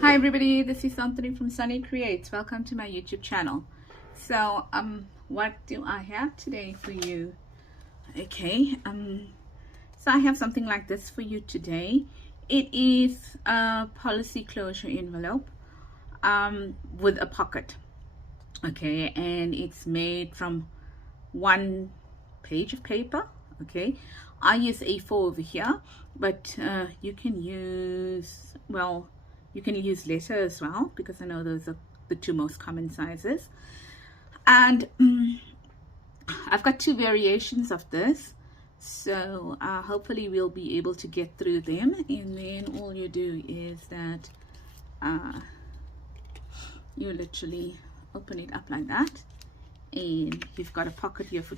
Hi everybody, this is Anthony from Sunny Creates. Welcome to my YouTube channel. So what do I have today for you? Okay, so I have something like this for you today. It is a policy closure envelope with a pocket. Okay, and it's made from one page of paper. Okay, I use A4 over here, but you can use, well, you can use letter as well, because I know those are the two most common sizes. And I've got two variations of this, so hopefully we'll be able to get through them. And then all you do is that you literally open it up like that, and you've got a pocket here for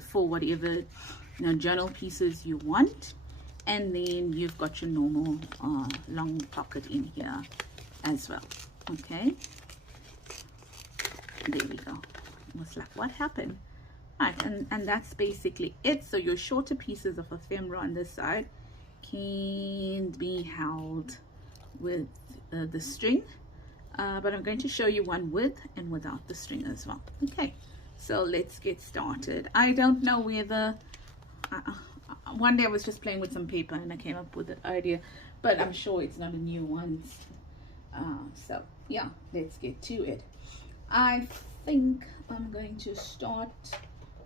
for whatever journal pieces you want, and then you've got your normal long pocket in here as well. Okay, there we go. It was like, what happened? Right, and that's basically it. So your shorter pieces of ephemera on this side can be held with the string. But I'm going to show you one with and without the string as well. Okay, so let's get started. I don't know whether one day I was just playing with some paper and I came up with an idea, but I'm sure it's not a new one. So yeah, let's get to it. I think I'm going to start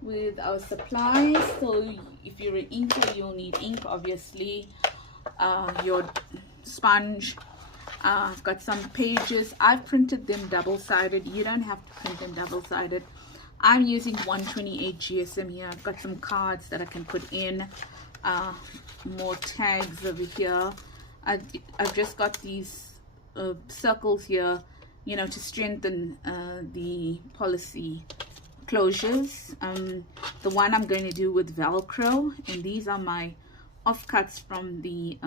with our supplies. So if you're an inker, you'll need ink, obviously, your sponge. I've got some pages. I've printed them double-sided. You don't have to print them double-sided. I'm using 128 GSM here. I've got some cards that I can put in, more tags over here. I've just got these circles here, to strengthen the policy closures. The one I'm going to do with Velcro, and these are my offcuts from the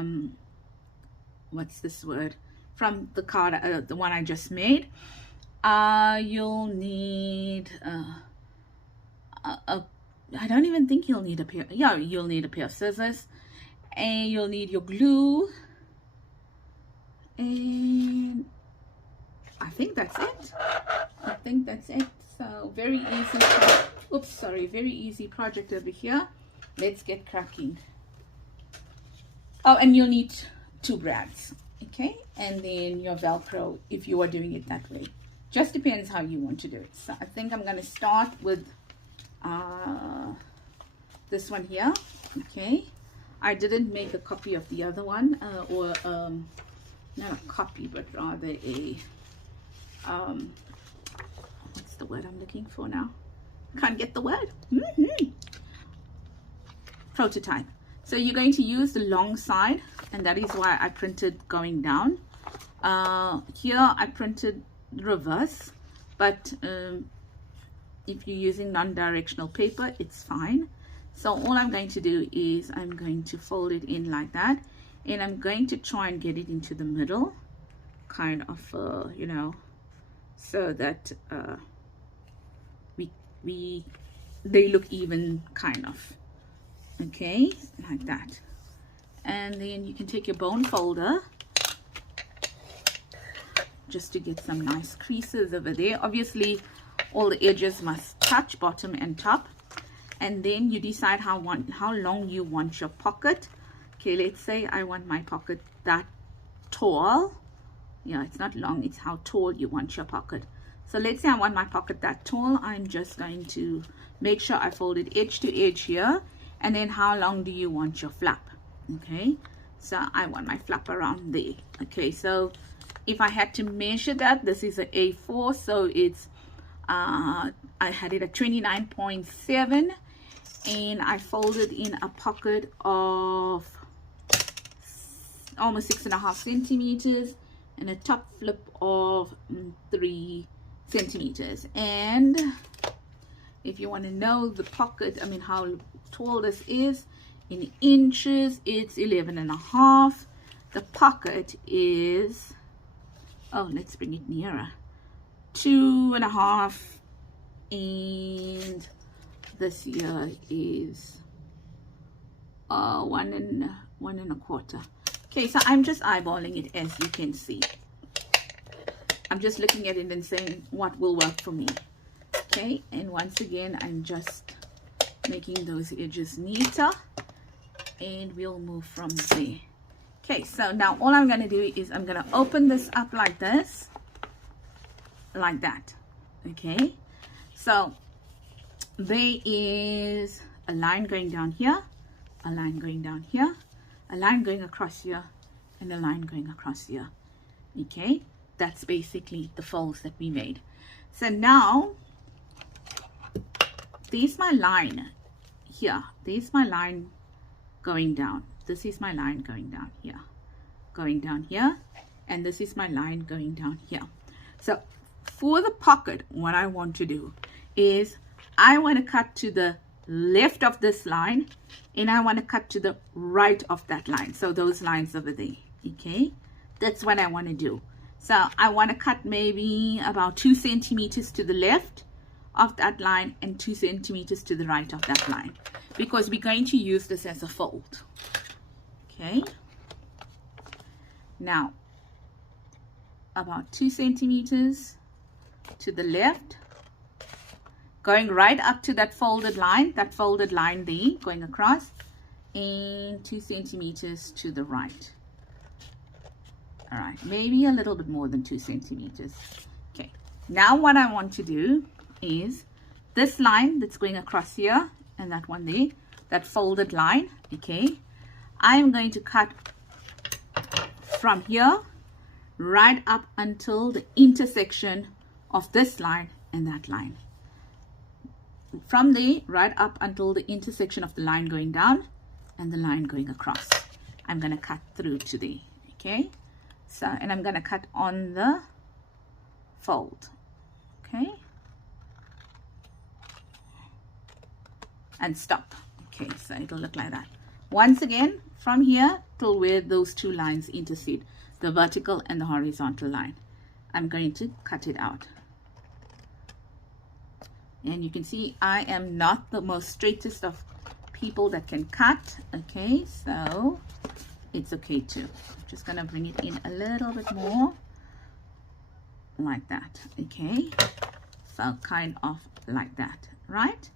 what's this word? From the card, the one I just made. You'll need I don't even think you'll need a pair. Yeah, you'll need a pair of scissors, and you'll need your glue, and I think that's it. So very easy. Very easy project over here. Let's get cracking. Oh, and you'll need two brads. Okay, and then your Velcro if you are doing it that way. Just depends how you want to do it. So I think I'm going to start with this one here. Okay, I didn't make a copy of the other one, or not a copy, but rather a what's the word I'm looking for now? Can't get the word. Prototype. So you're going to use the long side, and that is why I printed going down. Here I printed reverse, but if you're using non-directional paper, it's fine. So all I'm going to do is I'm going to fold it in like that, and I'm going to try and get it into the middle, kind of, so that they look even, kind of. Okay, like that. And then you can take your bone folder just to get some nice creases over there. Obviously all the edges must touch, bottom and top. And then you decide how long you want your pocket. Okay, let's say I want my pocket that tall. Yeah, it's not long, it's how tall you want your pocket. So let's say I want my pocket that tall. I'm just going to make sure I fold it edge to edge here. And then how long do you want your flap? Okay, so I want my flap around there. Okay, so if I had to measure that, this is an A4, so it's I had it at 29.7, and I folded in a pocket of almost 6.5 centimeters and a top flip of 3 centimeters. And if you want to know the pocket, how tall this is in inches, it's 11.5. The pocket is, oh, let's bring it nearer, 2.5, and this here is 1.25. Okay, so I'm just eyeballing it, as you can see. I'm just looking at it and saying what will work for me. Okay, and once again, I'm just making those edges neater, and we'll move from there. Okay, so now all I'm going to do is I'm going to open this up like this, like that. Okay, so there is a line going down here, a line going down here, a line going across here, and a line going across here. Okay, that's basically the folds that we made. So now there's my line here, there's my line going down, this is my line going down here, going down here, and this is my line going down here. So for the pocket, what I want to do is I want to cut to the left of this line, and I want to cut to the right of that line. So those lines over there. Okay, that's what I want to do. So I want to cut maybe about 2 centimeters to the left of that line and 2 centimeters to the right of that line, because we're going to use this as a fold. Okay, now about 2 centimeters to the left, going right up to that folded line there, going across, and 2 centimeters to the right. All right, maybe a little bit more than 2 centimeters. Okay, now what I want to do is this line that's going across here and that one there, that folded line. Okay, I'm going to cut from here right up until the intersection of this line and that line. From there right up until the intersection of the line going down and the line going across, I'm going to cut through to there. Okay, so, and I'm going to cut on the fold. Okay, and stop. Okay, so it'll look like that. Once again, from here till where those two lines intersect, the vertical and the horizontal line, I'm going to cut it out. And you can see I am not the most straightest of people that can cut. Okay, so it's okay too. I'm just gonna bring it in a little bit more like that. Okay, so kind of like that, right?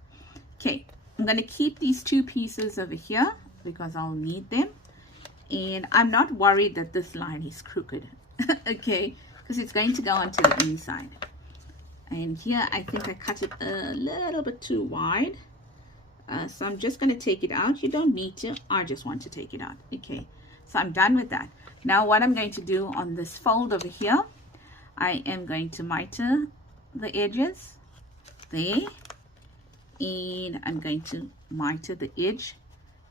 Okay, I'm gonna keep these two pieces over here because I'll need them, and I'm not worried that this line is crooked. Okay, because it's going to go onto the inside. And here I think I cut it a little bit too wide, so I'm just going to take it out. You don't need to, I just want to take it out. Okay, so I'm done with that. Now what I'm going to do on this fold over here, I am going to miter the edges there, and I'm going to miter the edge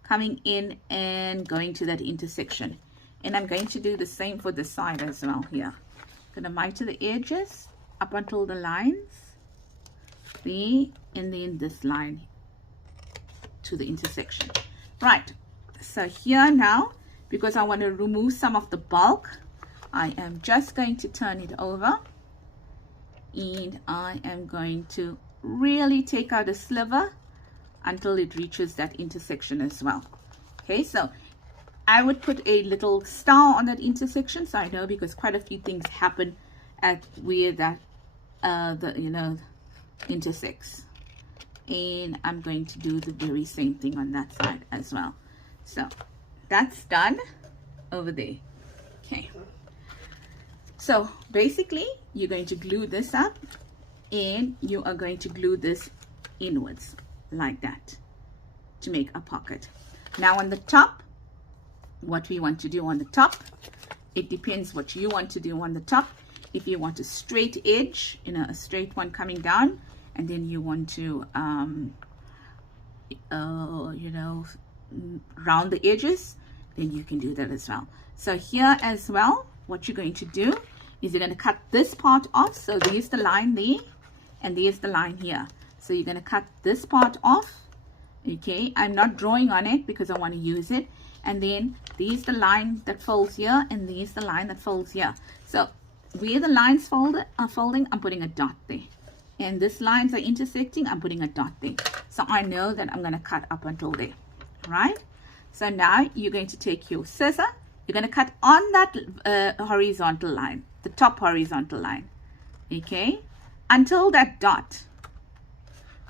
coming in and going to that intersection, and I'm going to do the same for this side as well. Here I'm going to miter the edges up until the lines there, and then this line to the intersection. Right, so here now, because I want to remove some of the bulk, I am just going to turn it over, and I am going to really take out a sliver until it reaches that intersection as well. Okay, so I would put a little star on that intersection, so I know, because quite a few things happen at where that intersects, and I'm going to do the very same thing on that side as well. So that's done over there. Okay, so basically you're going to glue this up, and you are going to glue this inwards like that to make a pocket. Now on the top, what we want to do on the top, it depends what you want to do on the top. If you want a straight edge, a straight one coming down, and then you want to round the edges, then you can do that as well. So here as well, what you're going to do is you're going to cut this part off. So there's the line there, and there's the line here. So you're going to cut this part off. Okay, I'm not drawing on it because I want to use it. And then there's the line that folds here, and there's the line that folds here. So where the lines are folding, I'm putting a dot there, and this lines are intersecting, I'm putting a dot there. So I know that I'm going to cut up until there, right? So now you're going to take your scissor You're going to cut on that horizontal line, the top horizontal line, okay, until that dot.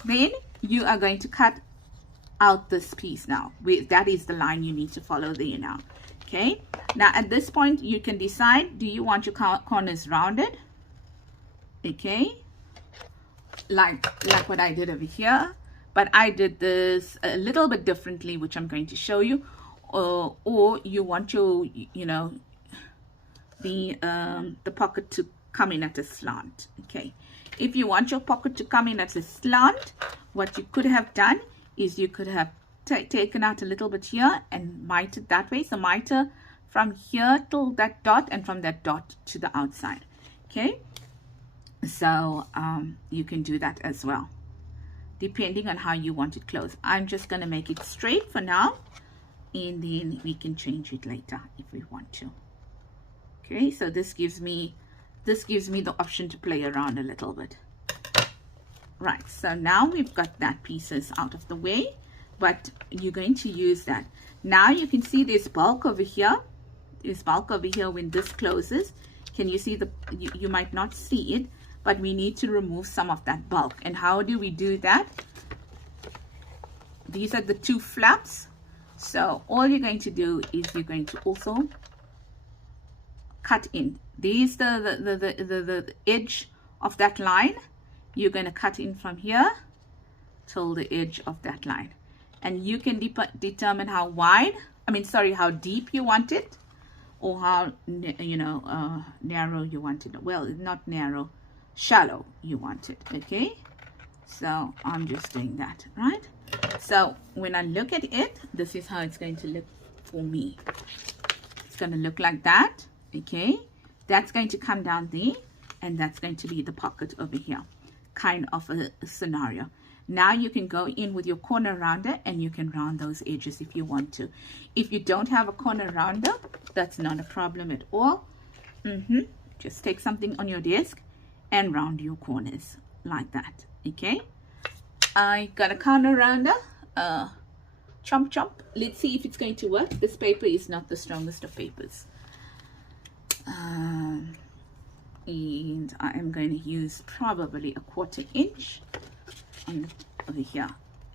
Then you are going to cut out this piece now. That is the line you need to follow there now. Okay, now at this point you can decide, do you want your corners rounded? Okay, like what I did over here, but I did this a little bit differently, which I'm going to show you. Or you want your, you know, the pocket to come in at a slant. Okay, if you want your pocket to come in at a slant, what you could have done is you could have taken out a little bit here and mitered that way. So miter from here till that dot, and from that dot to the outside. Okay, so you can do that as well, depending on how you want it closed. I'm just going to make it straight for now, and then we can change it later if we want to. Okay, so this gives me the option to play around a little bit. Right, so now we've got that pieces out of the way, but you're going to use that. Now you can see there's bulk over here. There's bulk over here when this closes. Can you see you might not see it, but we need to remove some of that bulk. And how do we do that? These are the two flaps. So all you're going to do is you're going to also cut in. There's the edge of that line. You're going to cut in from here till the edge of that line, and you can determine how wide, how deep you want it, or how narrow you want it. Well, not narrow, shallow you want it. Okay, so I'm just doing that, right? So when I look at it, this is how it's going to look for me. It's going to look like that. Okay, that's going to come down there, and that's going to be the pocket over here, kind of a scenario. Now you can go in with your corner rounder and you can round those edges if you want to. If you don't have a corner rounder, that's not a problem at all. Just take something on your desk and round your corners like that. Okay, I got a corner rounder. Chomp chomp. Let's see if it's going to work. This paper is not the strongest of papers. And I am going to use probably a 1/4 inch over here,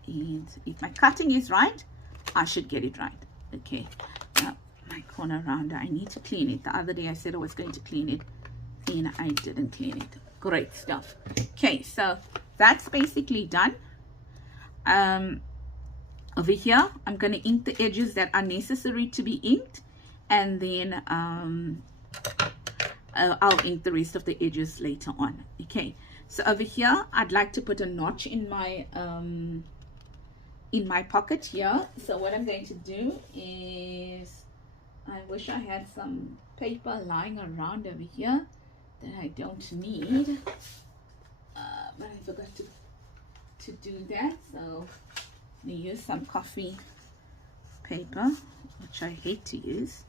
and if my cutting is right, I should get it right. Okay, now my corner rounder, I need to clean it. The other day I said I was going to clean it, and I didn't clean it. Great stuff. Okay, so that's basically done. Over here I'm going to ink the edges that are necessary to be inked, and then I'll ink the rest of the edges later on. Okay, so over here I'd like to put a notch in my pocket here. So what I'm going to do is, I wish I had some paper lying around over here that I don't need, but I forgot to do that. So I'm going to use some coffee paper, which I hate to use.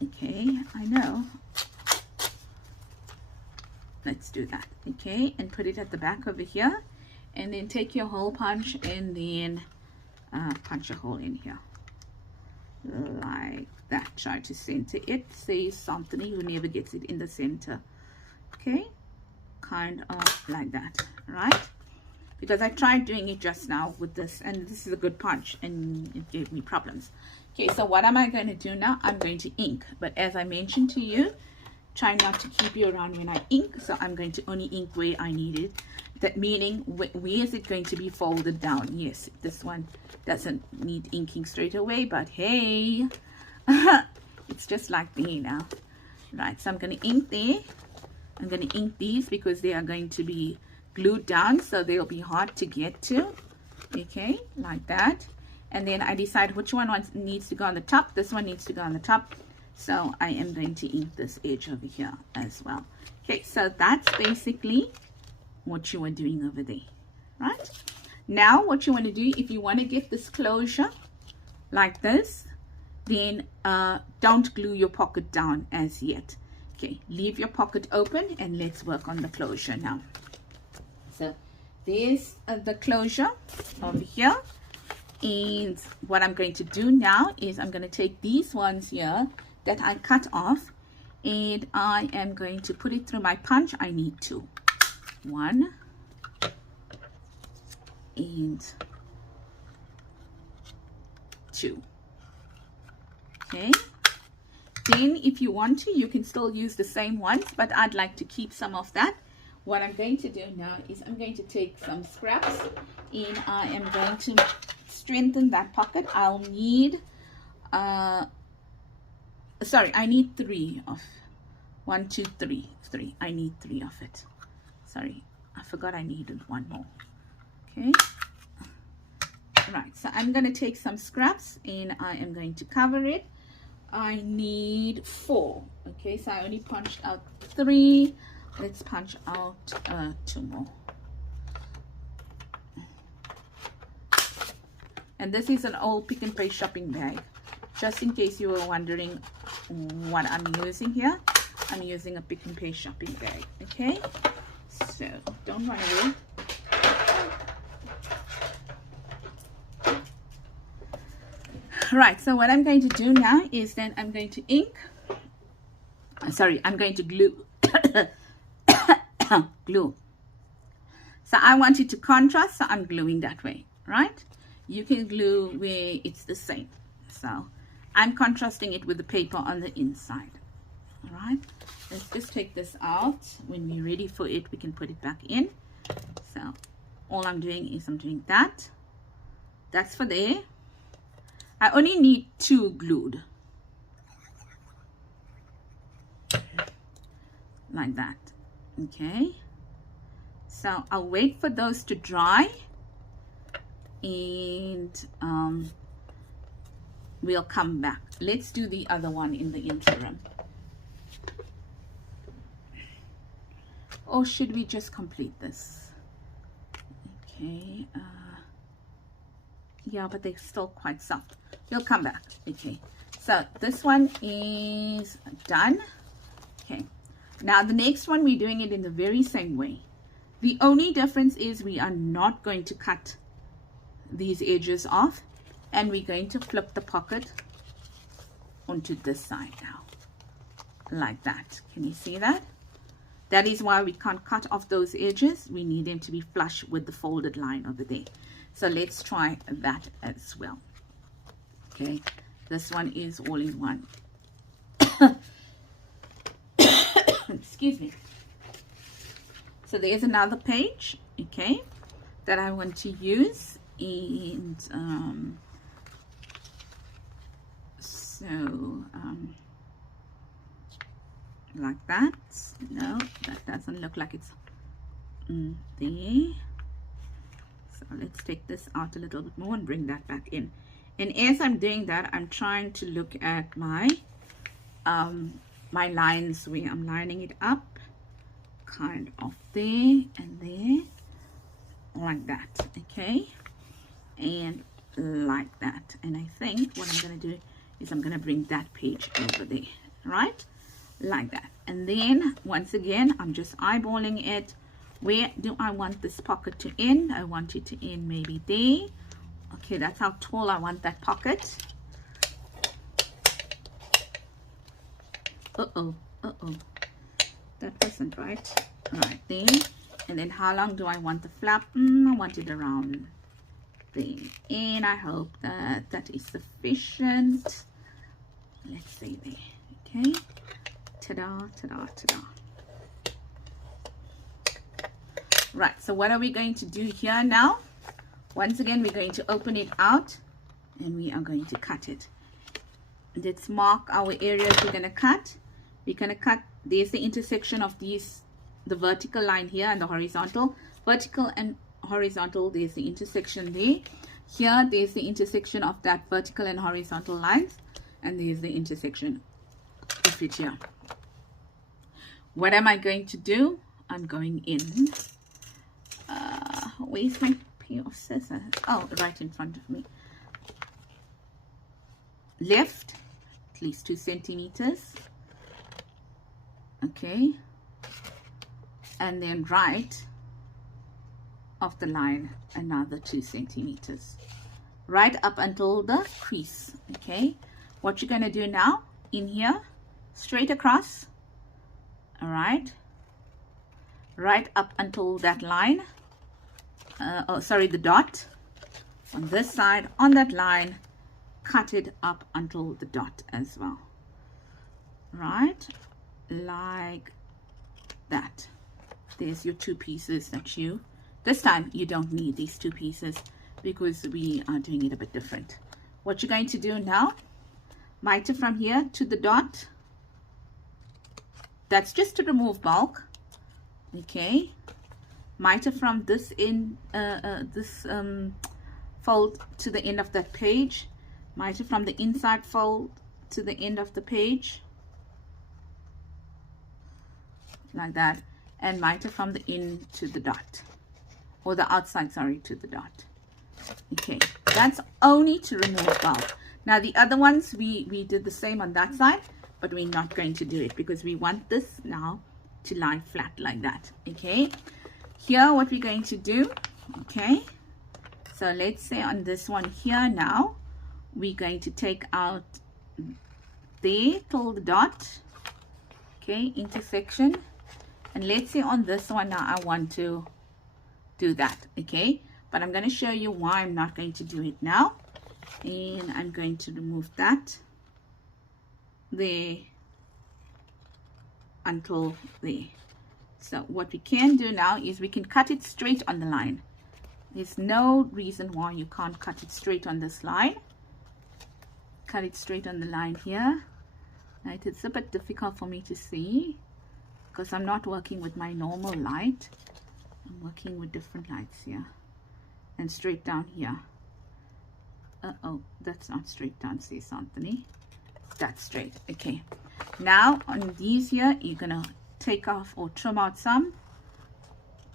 Okay, I know. Let's do that. Okay, and put it at the back over here, and then take your hole punch and then punch a hole in here like that. Try to center it. Say something, who never gets it in the center. Okay, kind of like that, right? Because I tried doing it just now with this, and this is a good punch, and it gave me problems. Okay, so what am I going to do now? I'm going to ink, but as I mentioned to you, try not to keep you around when I ink. So I'm going to only ink where I need it. That meaning, where is it going to be folded down? Yes, this one doesn't need inking straight away, but hey, it's just like there now. Right, so I'm going to ink there. I'm going to ink these because they are going to be glued down, so they'll be hard to get to. Okay, like that. And then I decide which one needs to go on the top. This one needs to go on the top. So I am going to ink this edge over here as well. Okay, so that's basically what you are doing over there, right? Now what you want to do, if you want to get this closure like this, then don't glue your pocket down as yet. Okay, leave your pocket open and let's work on the closure now. So there's the closure over here. And what I'm going to do now is I'm going to take these ones here that I cut off, and I am going to put it through my punch. I need 2. 1 and 2. Okay. Then if you want to, you can still use the same ones, but I'd like to keep some of that. What I'm going to do now is I'm going to take some scraps, and I am going to strengthen that pocket. I'll need sorry, I need 3 of 1, 2, 3. I need 3 of it. Sorry, I forgot I needed 1 more. Okay. Right, so I'm going to take some scraps and I am going to cover it. I need 4. Okay, so I only punched out 3. Let's punch out 2 more. And this is an old Pick and Pay shopping bag. Just in case you were wondering what I'm using here, I'm using a Pick and Pay shopping bag. Okay, so don't run away. Right, so what I'm going to do now is then I'm going to I'm going to glue. Glue. So I want it to contrast, so I'm gluing that way, right? You can glue where it's the same. So I'm contrasting it with the paper on the inside. All right, let's just take this out. When we're ready for it, we can put it back in. So all I'm doing is I'm doing that. That's for there. I only need 2 glued. Like that. Okay. So I'll wait for those to dry. And we'll come back. Let's do the other one in the interim. Or should we just complete this? Okay. Yeah, but they're still quite soft. We'll come back. Okay, so this one is done. Okay, now the next one we're doing it in the very same way. The only difference is we are not going to cut these edges off, and we're going to flip the pocket onto this side now, like that. Can you see that? That is why we can't cut off those edges. We need them to be flush with the folded line over there. So let's try that as well. Okay, this one is all in one. Excuse me. So there's another page, okay, that I want to use, and like that. No, that doesn't look like it's there. So let's take this out a little bit more and bring that back in. And as I'm doing that, I'm trying to look at my my lines where I'm lining it up, kind of there and there, like that. Okay, and like that. And I think what I'm going to do is I'm going to bring that page over there, right, like that. And then once again, I'm just eyeballing it. Where do I want this pocket to end? I want it to end maybe there. Okay, that's how tall I want that pocket. That wasn't right. Right there. And then how long do I want the flap? I want it around there. And I hope that that is sufficient. Let's see there. Okay. Ta-da, ta-da, ta-da. Right, so what are we going to do here now? Once again, we're going to open it out and we are going to cut it. Let's mark our areas we're going to cut. We're going to cut, there's the intersection of these, the vertical line here and the horizontal. Vertical and horizontal, there's the intersection there. Here, there's the intersection of that vertical and horizontal lines. And there's the intersection of it here. What am I going to do? I'm going in. Where's my pair of scissors? Oh, right in front of me. Left, at least 2 centimeters. Okay. And then right of the line, another 2 centimeters. right up until the crease. Okay, what you're going to do now, in here, straight across, all right, right up until that line, the dot on this side, on that line, cut it up until the dot as well, right, like that. There's your two pieces that you, this time you don't need these two pieces because we are doing it a bit different. What you're going to do now, miter from here to the dot, that's just to remove bulk. Okay, miter from this fold to the end of that page, miter from the inside fold to the end of the page, like that, and miter from the in to the dot, or the outside, sorry, to the dot. Okay, that's only to remove bulk. Now the other ones we did the same on that side, but we're not going to do it because we want this now to lie flat like that. Okay, here what we're going to do, okay, so let's say on this one here now, we're going to take out there till the dot, okay, intersection, and let's say on this one now I want to do that. Okay, but I'm going to show you why I'm not going to do it now, and I'm going to remove that there until there. So what we can do now is we can cut it straight on the line. There's no reason why you can't cut it straight on this line. Cut it straight on the line here. Right, it's a bit difficult for me to see because I'm not working with my normal light. I'm working with different lights here. And straight down here. Uh-oh, that's not straight down, says Anthony. That's straight. Okay, now on these here, you're gonna take off or trim out some,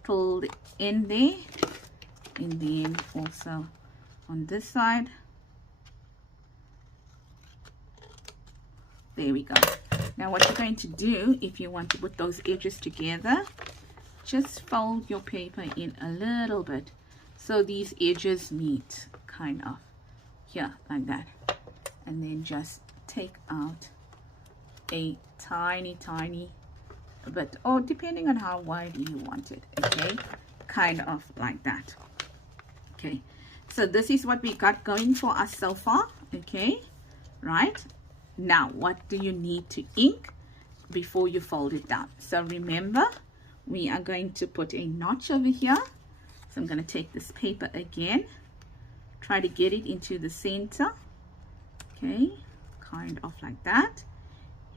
pull the end there, and then also on this side. There we go. Now what you're going to do, if you want to put those edges together, just fold your paper in a little bit so these edges meet, kind of here like that, and then just take out a tiny bit, or depending on how wide you want it. Okay, kind of like that. Okay, so this is what we got going for us so far. Okay, right, now what do you need to ink before you fold it down? So remember, we are going to put a notch over here. So I'm going to take this paper again, try to get it into the center. Okay, kind of like that,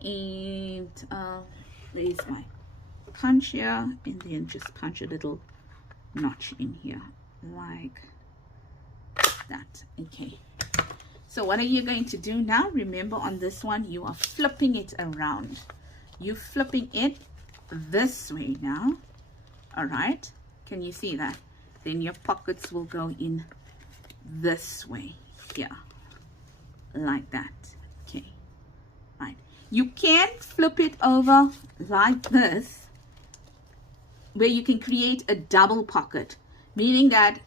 and there's my punch here, and then just punch a little notch in here like that. Okay, so what are you going to do now? Remember, on this one you are flipping it around. You're flipping it this way now. All right, can you see that? Then your pockets will go in this way here, like that. Okay, right, you can flip it over like this, where you can create a double pocket, meaning that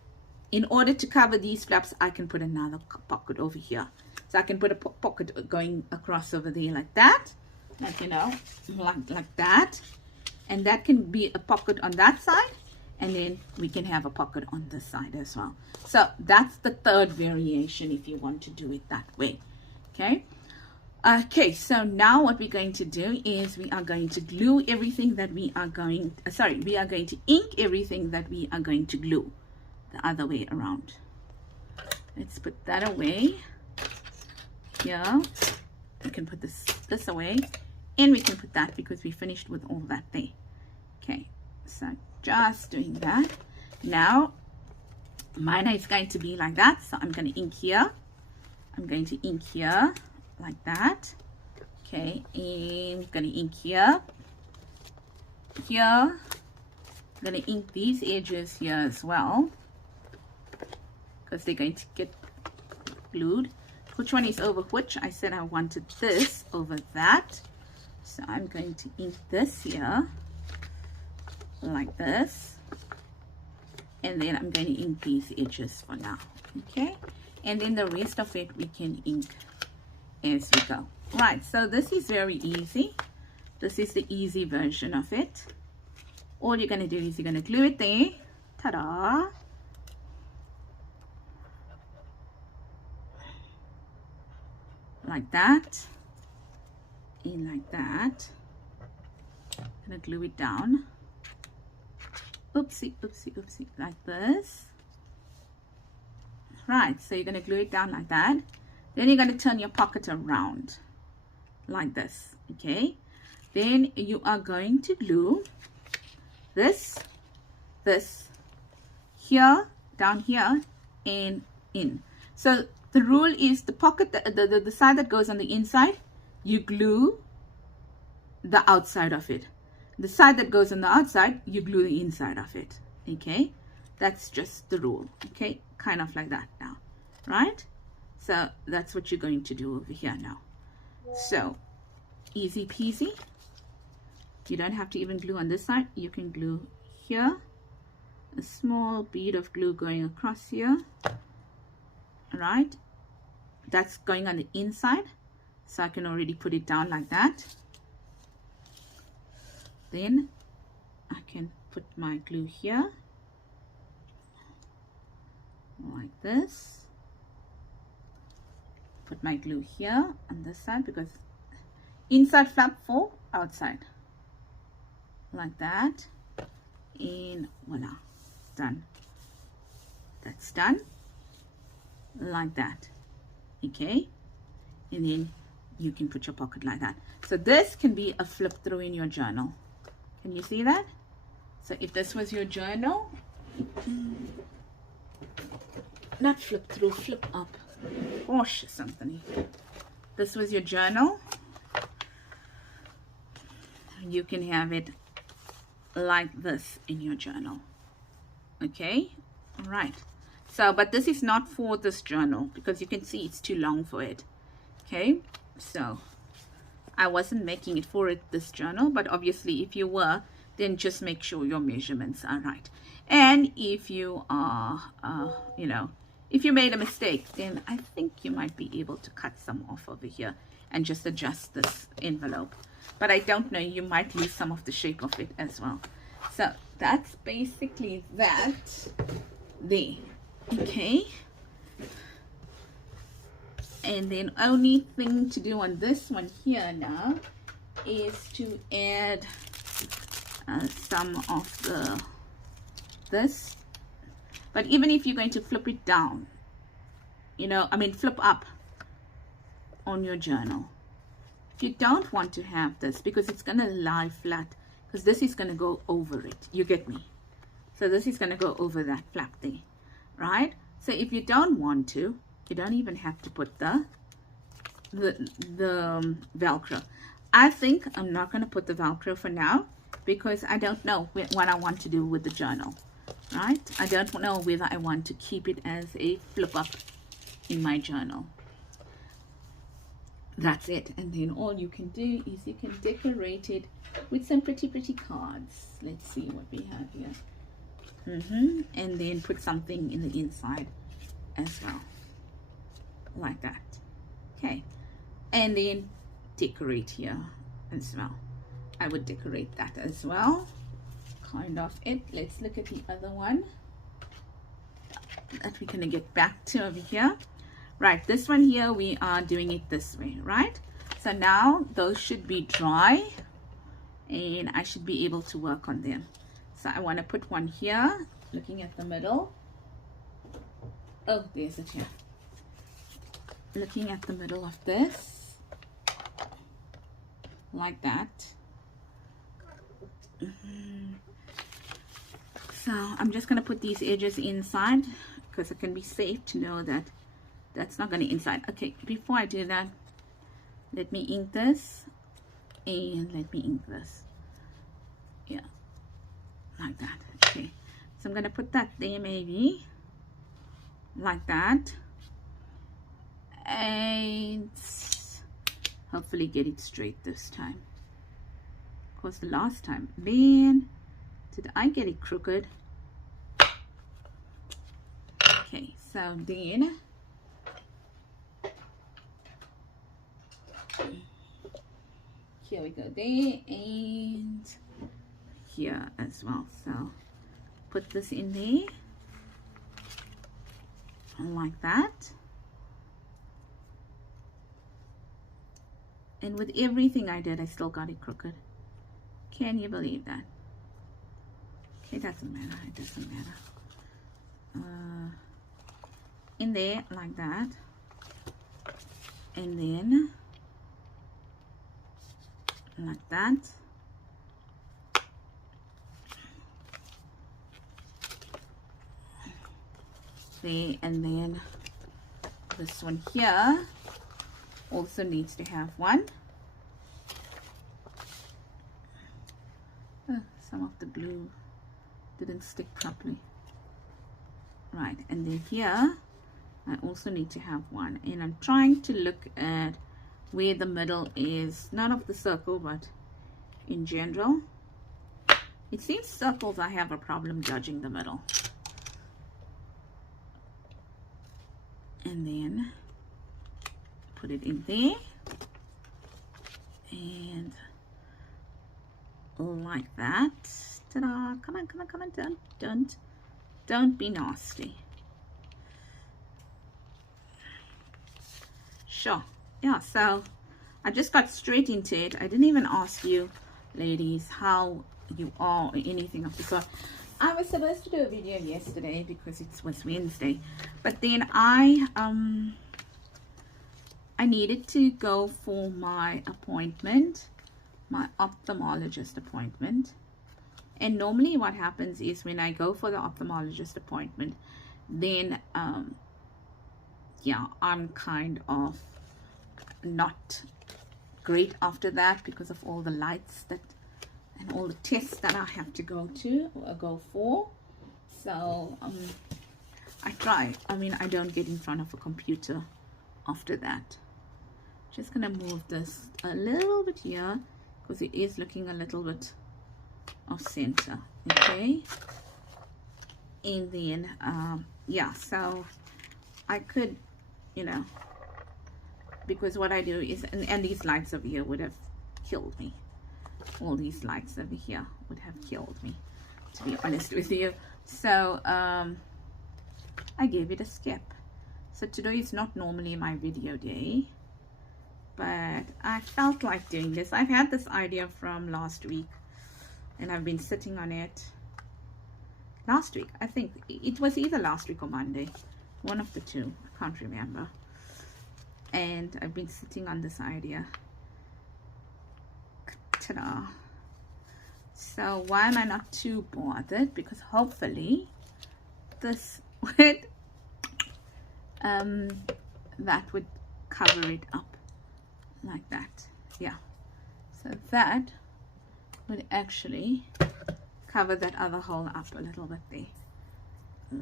in order to cover these flaps, I can put another pocket over here. So I can put a pocket going across over there like that, like, you know, like that, and that can be a pocket on that side, and then we can have a pocket on this side as well. So that's the third variation if you want to do it that way. Okay, okay, so now what we're going to do is we are going to glue everything that we are going, we are going to ink everything that we are going to glue the other way around. Let's put that away here. We can put this away, and we can put that because we finished with all that there. Okay, so just doing that. Now mine is going to be like that, so I'm going to ink here. I'm going to ink here like that. Okay, and I'm going to ink here, I'm going to ink these edges here as well because they're going to get glued. Which one is over which? I said I wanted this over that, so I'm going to ink this here like this, and then I'm going to ink these edges for now. Okay, and then the rest of it we can ink as we go. Right, so this is very easy. This is the easy version of it. All you're going to do is you're going to glue it there. Ta-da! Like that. And like that. I'm going to glue it down. Oopsie, oopsie, oopsie. Like this. Right, so you're going to glue it down like that. Then you're going to turn your pocket around. Like this. Okay. Then you are going to glue this, here, down here, and in. So the rule is the pocket, the side that goes on the inside, you glue the outside of it. The side that goes on the outside, you glue the inside of it. Okay, that's just the rule. Okay, kind of like that now, right? So that's what you're going to do over here now. So easy peasy. You don't have to even glue on this side. You can glue here, a small bead of glue going across here. All right, that's going on the inside, so I can already put it down like that. Then I can put my glue here like this. Put my glue here on this side, because inside flap for outside, like that, and voila, done. That's done like that. Okay, and then you can put your pocket like that. So this can be a flip through in your journal. Can you see that? So if this was your journal, not flip through, flip up. Gosh, something. This was your journal. You can have it like this in your journal. Okay, all right. So, but this is not for this journal, because you can see it's too long for it. Okay, so I wasn't making it for this journal, but obviously if you were, then just make sure your measurements are right. And if you are, you know, if you made a mistake, then I think you might be able to cut some off over here and just adjust this envelope. But I don't know, you might lose some of the shape of it as well. So that's basically that there. Okay. And then only thing to do on this one here now is to add some of this. But even if you're going to flip it down, you know, I mean flip up on your journal, if you don't want to have this, because it's going to lie flat, because this is going to go over it, you get me? So this is going to go over that flap there, right? So if you don't want to, you don't even have to put the Velcro. I think I'm not going to put the Velcro for now, because I don't know what I want to do with the journal, right? I don't know whether I want to keep it as a flip up in my journal. That's it. And then all you can do is you can decorate it with some pretty cards. Let's see what we have here. And then put something in the inside as well, like that. Okay, and then decorate here as well. I would decorate that as well, kind of it. Let's look at the other one that we're gonna get back to over here. Right, this one here, we are doing it this way, right? So now those should be dry and I should be able to work on them. So I want to put one here, looking at the middle. Oh, there's it here. Looking at the middle of this, like that. So I'm just going to put these edges inside, because it can be safe to know that that's not going to inside. Okay, before I do that, let me ink this and let me ink this. Yeah, like that. Okay, so I'm going to put that there, maybe like that, and hopefully get it straight this time, because the last time, man, did I get it crooked. Okay, so then here we go, there, and here as well. So put this in there like that. And with everything I did, I still got it crooked. Can you believe that? Okay, it doesn't matter. It doesn't matter. In there like that. And then like that. There, and then this one here also needs to have one. Oh, some of the glue didn't stick properly. Right, and then here I also need to have one, and I'm trying to look at where the middle is, not of the circle but in general. It seems circles I have a problem judging the middle. And then put it in there, and like that. Ta-da! Come on, come on, come on! Don't be nasty. Sure. Yeah. So I just got straight into it. I didn't even ask you, ladies, how you are or anything of the sort. I was supposed to do a video yesterday because it was Wednesday, but then I needed to go for my appointment, my ophthalmologist appointment. And normally what happens is when I go for the ophthalmologist appointment, then yeah, I'm kind of not great after that because of all the lights that and all the tests that I have to go for. So I try. I mean, I don't get in front of a computer after that. Just gonna move this a little bit here because it is looking a little bit off center. Okay, and then yeah, so I could, you know, because what I do is, and these lights over here would have killed me. All these lights over here would have killed me, to be honest with you. So I gave it a skip. So today is not normally my video day, but I felt like doing this. I've had this idea from last week and I've been sitting on it. Last week, I think it was either last week or Monday, one of the two, I can't remember. And I've been sitting on this idea. Ta-da. So why am I not too bothered? Because hopefully this would that would cover it up like that. Yeah, so that would actually cover that other hole up a little bit there,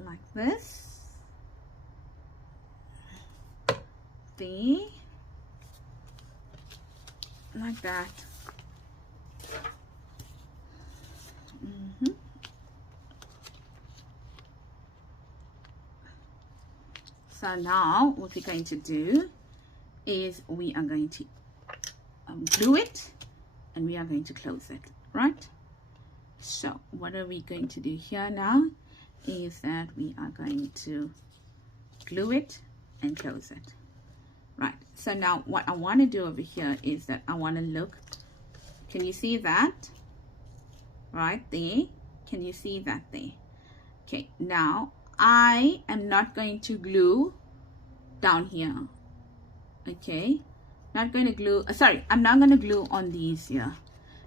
like this. There, like that. So now what we're going to do is we are going to glue it and we are going to close it, right? So what are we going to do here now is that we are going to glue it and close it. Right, so now what I want to do over here is that I want to look, can you see that? Right there, can you see that there? Okay, now I am not going to glue down here. Okay, not going to glue, sorry, I'm not going to glue on these here,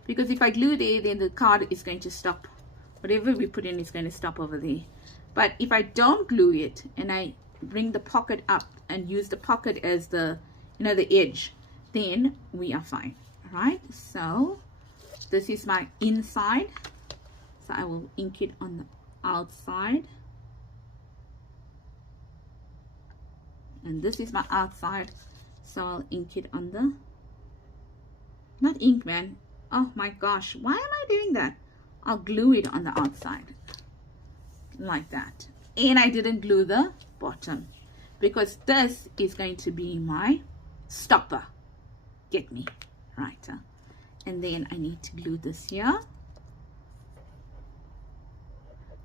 because if I glue there, then the card is going to stop. Whatever we put in is going to stop over there. But if I don't glue it and I bring the pocket up and use the pocket as the, you know, the edge, then we are fine. All right, so this is my inside, so I will ink it on the outside, and this is my outside, so I'll ink it on the, not ink, man, oh my gosh, why am I doing that? I'll glue it on the outside like that. And I didn't glue the bottom because this is going to be my stopper. Get me right? And then I need to glue this here.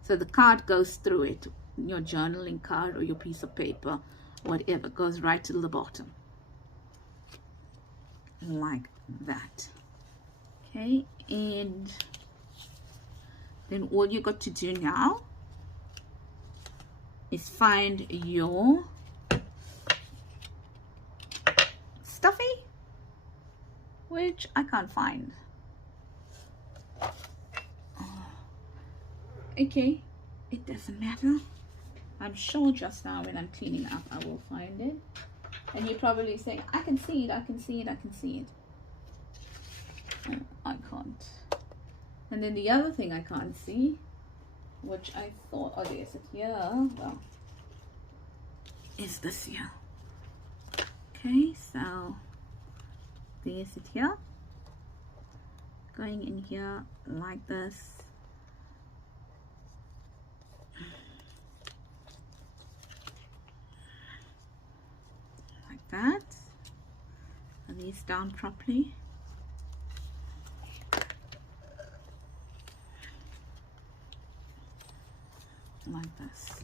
So the card goes through it. Your journaling card or your piece of paper, whatever, goes right to the bottom. Like that. Okay, and then all you got to do now is find your stuffy, which I can't find. Okay, it doesn't matter. I'm sure just now when I'm cleaning up I will find it. And you're probably saying, I can see it, I can see it, I can see it. I can't. And then the other thing I can't see, which I thought, oh, there's it here. Well, is this here. Okay, so there's it here. Going in here like this. Like that. Are these down properly? Like this.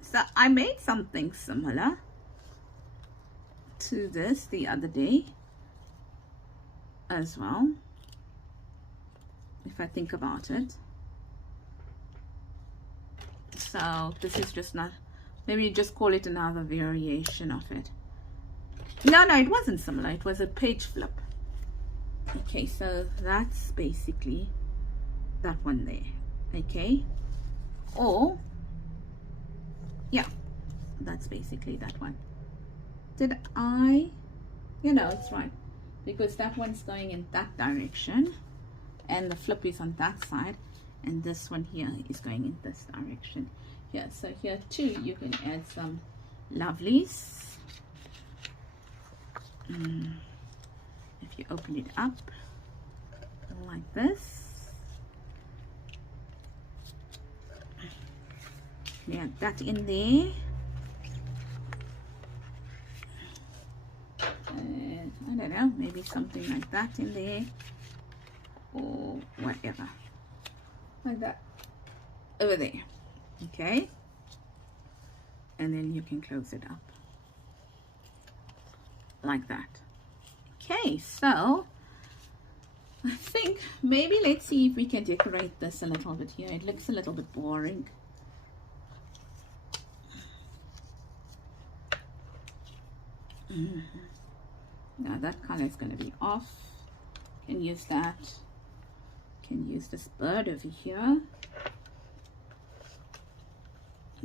So I made something similar to this the other day as well, if I think about it. So this is just not, maybe you just call it another variation of it. No, it wasn't similar, it was a page flip. Okay, so that's basically that one there. Okay, or yeah, that's basically that one. Did I, it's right, because that one's going in that direction and the flip is on that side, and this one here is going in this direction here. So here too you can add some lovelies. If you open it up like this, add that in there. I don't know, maybe something like that in there, or whatever, like that over there. Okay, and then you can close it up like that. Okay, so I think maybe let's see if we can decorate this a little bit here. It looks a little bit boring. Now that color is going to be off. Can use that. Can use this bird over here.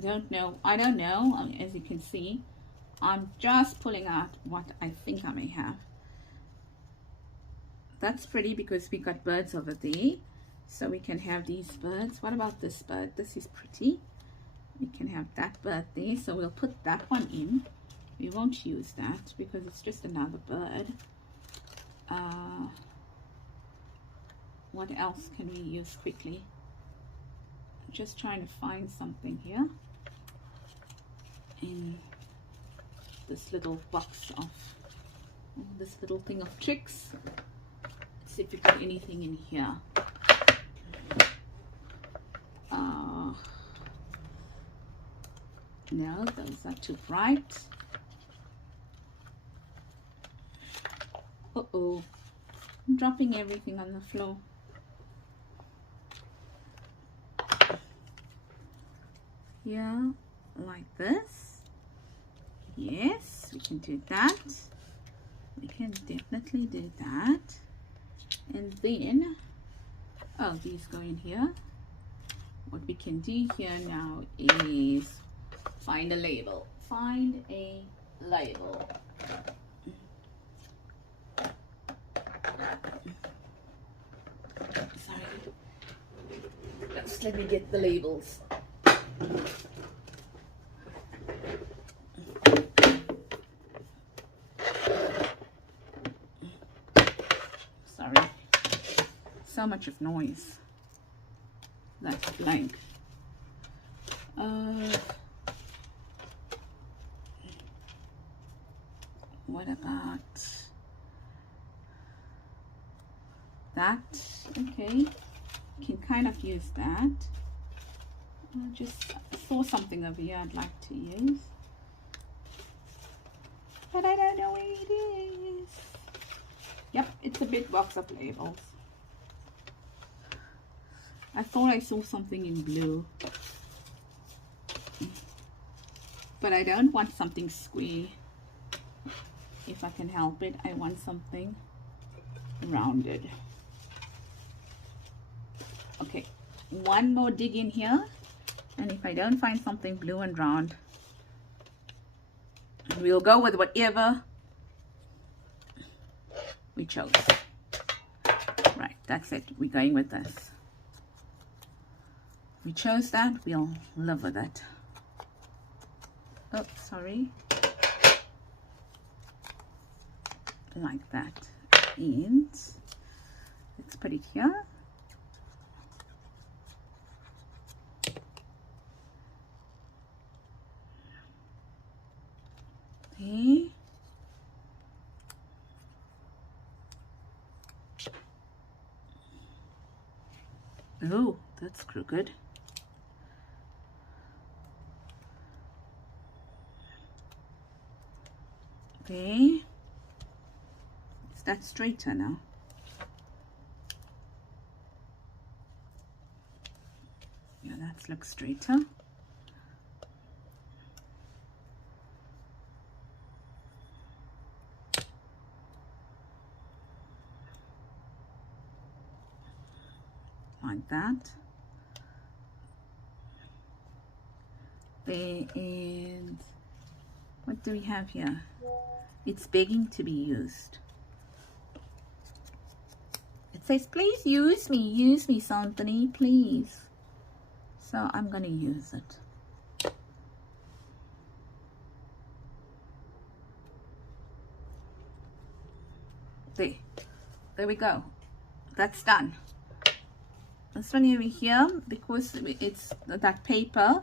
I don't know. As you can see, I'm just pulling out what I think I may have. That's pretty because we got birds over there, so we can have these birds. What about this bird? This is pretty. We can have that bird there, so we'll put that one in. We won't use that because it's just another bird. What else can we use quickly? I'm just trying to find something here in this little box of this little thing of tricks. Let's see if we got anything in here. No, those are too bright. Uh-oh, I'm dropping everything on the floor. Yeah, like this. Yes, we can do that. We can definitely do that. And then, oh, these go in here. What we can do here now is find a label. Find a label. Sorry. Just let me get the labels. Sorry. So much of noise. That's blank. What about that. Okay, can kind of use that. I just saw something over here I'd like to use, but I don't know where it is. Yep, it's a big box of labels. I thought I saw something in blue, but I don't want something square. If I can help it, I want something rounded. Okay, one more dig in here, and if I don't find something blue and round, we'll go with whatever we chose. Right, that's it. We're going with this. We chose that, we'll live with it. Oh, sorry. Like that. And let's put it here. Okay. Oh, that's crooked. Okay. Is that straighter now? Yeah, that looks straighter. Like that. There, and what do we have here? It's begging to be used. It says, please use me, Anthony, please. So I'm gonna use it. There we go. That's done. This one over here, because it's that paper,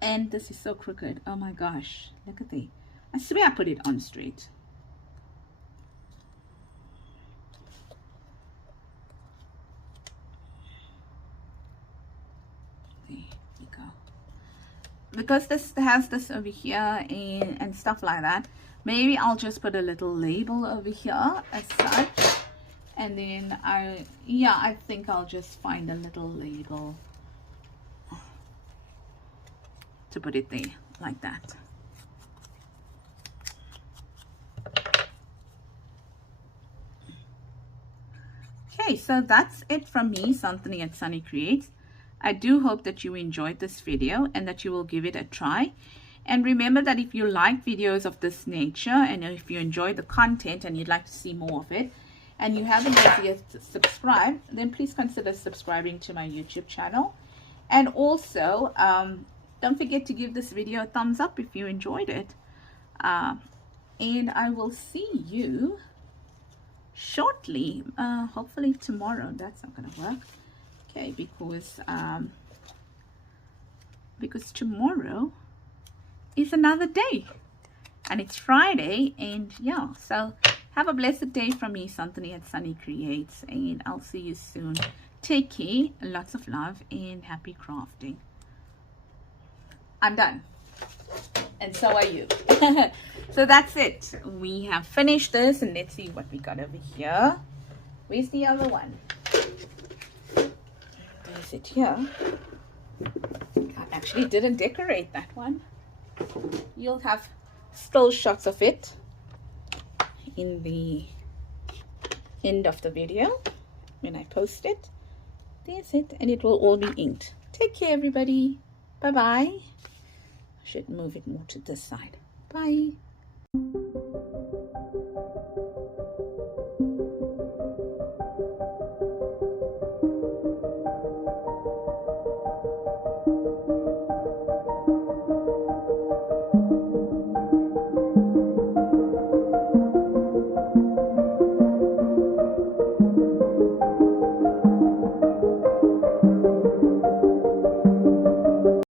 and this is so crooked. Oh my gosh, look at the, I swear I put it on straight. There you go. Because this has this over here and stuff like that, maybe I'll just put a little label over here as such. And then I think I'll just find a little label to put it there, like that. Okay, so that's it from me, Anthony at Sunny Creates. I do hope that you enjoyed this video and that you will give it a try. And remember that if you like videos of this nature, and if you enjoy the content and you'd like to see more of it, and you haven't yet subscribed, then please consider subscribing to my YouTube channel. And also, don't forget to give this video a thumbs up if you enjoyed it. And I will see you shortly, hopefully tomorrow. That's not going to work. Okay, because tomorrow is another day. And it's Friday, and yeah, so have a blessed day from me, Anthony at Sunny Creates, and I'll see you soon. Take care, lots of love, and happy crafting. I'm done, and so are you. So that's it. We have finished this, and let's see what we got over here. Where's the other one? There's it here. I actually didn't decorate that one. You'll have still shots of it in the end of the video when I post it. There's it, and it will all be inked. Take care, everybody. Bye bye. I should move it more to this side. Bye.